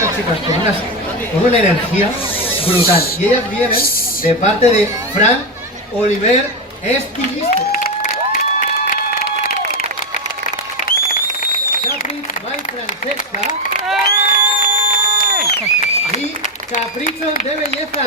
unas chicas con una energía brutal. Y ellas vienen de parte de Fran Oliver Estilistes. Capricho by Francesca. Y Capricho de Belleza.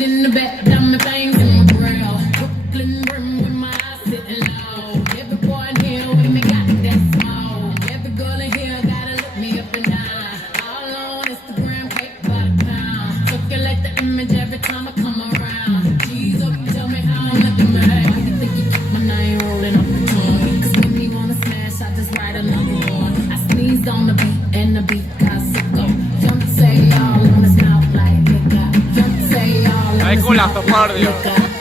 In the back, got my things in my grill. Brooklyn brim with my eyes sitting low. Every boy in here with me got that small. Every girl in here gotta look me up and down. All on Instagram, cake by the pound. Circulate the image every time I come around. G's up, tell me how I'm looking, man. You think you keep my name rolling up the tongue? Cause when you wanna smash, I just write another one. I sneeze on the beat and the beat got sicko. Jump say all on his mouth like nigga. Jump say all. Hay culazo, por Dios.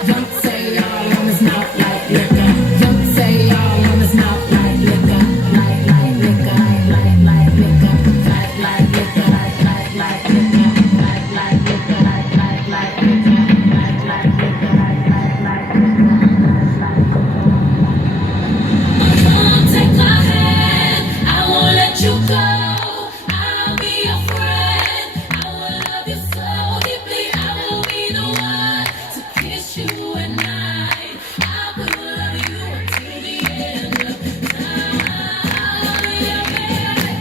Don't say all on his mouth like liquor. Don't say all on his mouth like liquor. Like liquor, like liquor. Like liquor, like liquor. Like liquor, like liquor. Like liquor, Come take my hand, I won't let you go. I'll be your friend. I will love you so deeply. I will be the one to kiss you at night. I will love you until the end of time.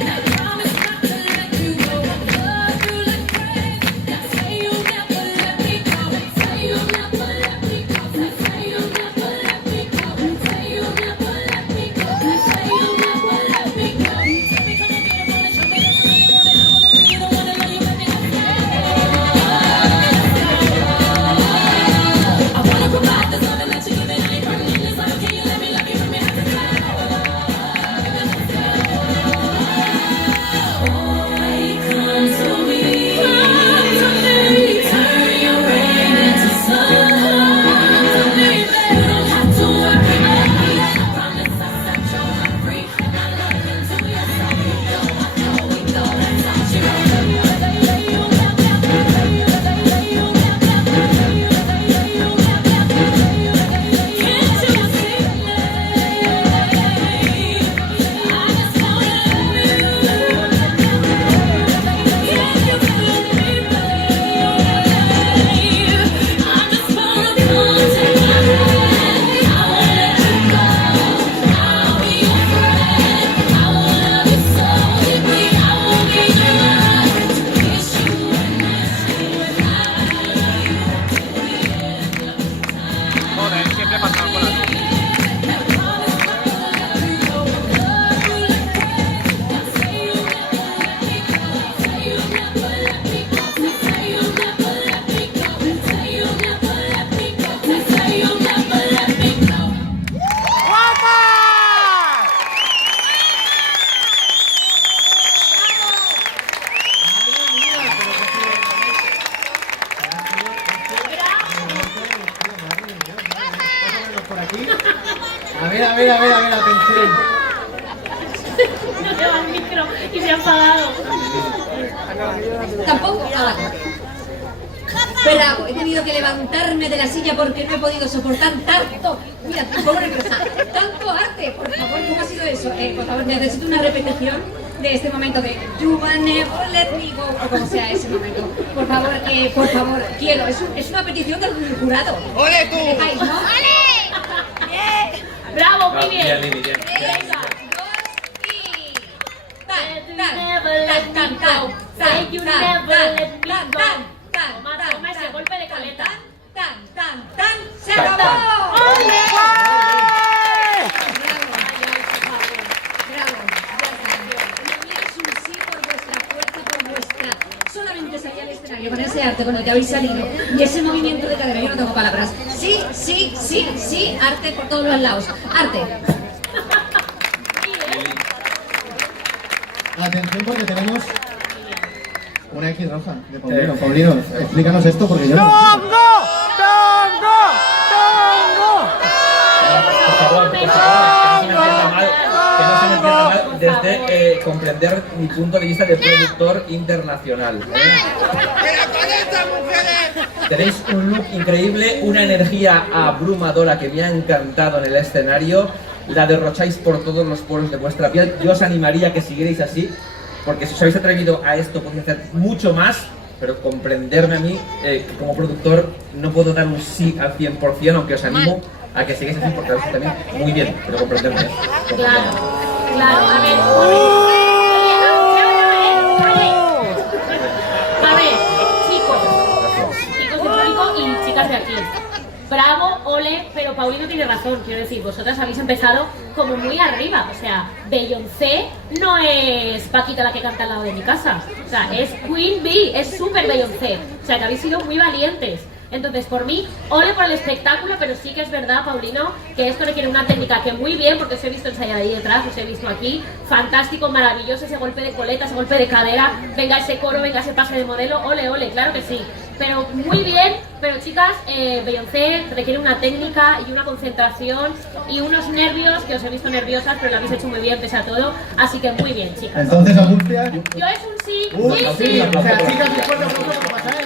I promise not to let you go. I love you like crazy. I say you'll never let me go. Say you'll never let me go. Say you'll never let me go. Say you'll never let me go. Say you'll never let me go. Tell me come and get it, show me that you really want it. I wanna be the one to love you, baby. I wanna provide the loving that you give it. I ain't running this life. Can you let me love you from me head to toe? Boy, come to me. Turn your rain into sun. You don't have to worry. I promise I'll set your heart free. And I love you to yourself. We go. That's all you Joder, siempre pasamos por aquí. Por aquí. A ver, atención. No lleva el micro y se ha enfadado. Tampoco abajo. Bravo, he tenido que levantarme de la silla porque no he podido soportar tanto. Mira, pobre cosa, tanto arte. Por favor, ¿cómo ha sido eso? Por favor, necesito una repetición de este momento de You will never let me go, o como sea ese momento. Por favor, quiero. Es una petición del jurado. ¡Ole tú! ¿Me dejáis, no? ¡Bravo, muy bien! 3, 2 y... Tan. Say you never let me go. Toma ese golpe de caleta. Tan. ¡Se acabó! Bravo. Es un sí por vuestra fuerza, por vuestra... Solamente salir al escenario con ese arte con el que habéis salido y ese movimiento de cadera, yo no tengo palabras. Sí, arte por todos los lados. Arte. Atención porque tenemos una X roja de Paulino. Paulino, explícanos esto porque yo no... ¡Tongo! Por favor, que no se me entienda mal, desde comprender mi punto de vista de productor internacional. Tenéis un look increíble, una energía abrumadora que me ha encantado en el escenario. La derrocháis por todos los poros de vuestra piel. Yo os animaría a que siguierais así, porque si os habéis atrevido a esto podéis hacer mucho más, pero comprenderme a mí, que como productor no puedo dar un sí al 100%, aunque os animo a que sigáis así porque lo hacéis también muy bien, pero comprenderme. Claro, claro, a ver, chicos de público y chicas de aquí. Bravo, ole, pero Paulino tiene razón, quiero decir, vosotras habéis empezado como muy arriba, o sea, Beyoncé no es Paquita la que canta al lado de mi casa, o sea, es Queen Bee, es súper Beyoncé, o sea, que habéis sido muy valientes. Entonces, por mí, ole por el espectáculo, pero sí que es verdad, Paulino, que esto requiere una técnica que muy bien, porque os he visto ensayar ahí detrás, os he visto aquí, fantástico, maravilloso, ese golpe de coleta, ese golpe de cadera, venga ese coro, venga ese pase de modelo, ole, ole, claro que sí. Pero muy bien, pero chicas, Beyoncé requiere una técnica y una concentración y unos nervios, que os he visto nerviosas, pero lo habéis hecho muy bien pese a todo, así que muy bien, chicas. Entonces, Angustia. Yo es un sí, Sí, sí, sí. o sea, chicas, un fuerte aplauso para pasar.